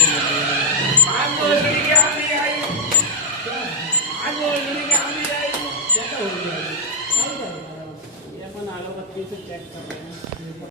आज लड़ी के आमी आई, आज लड़ी के आमी आई, क्या हो गया? ये अपन आलू पत्ती से चेक कर रहे हैं।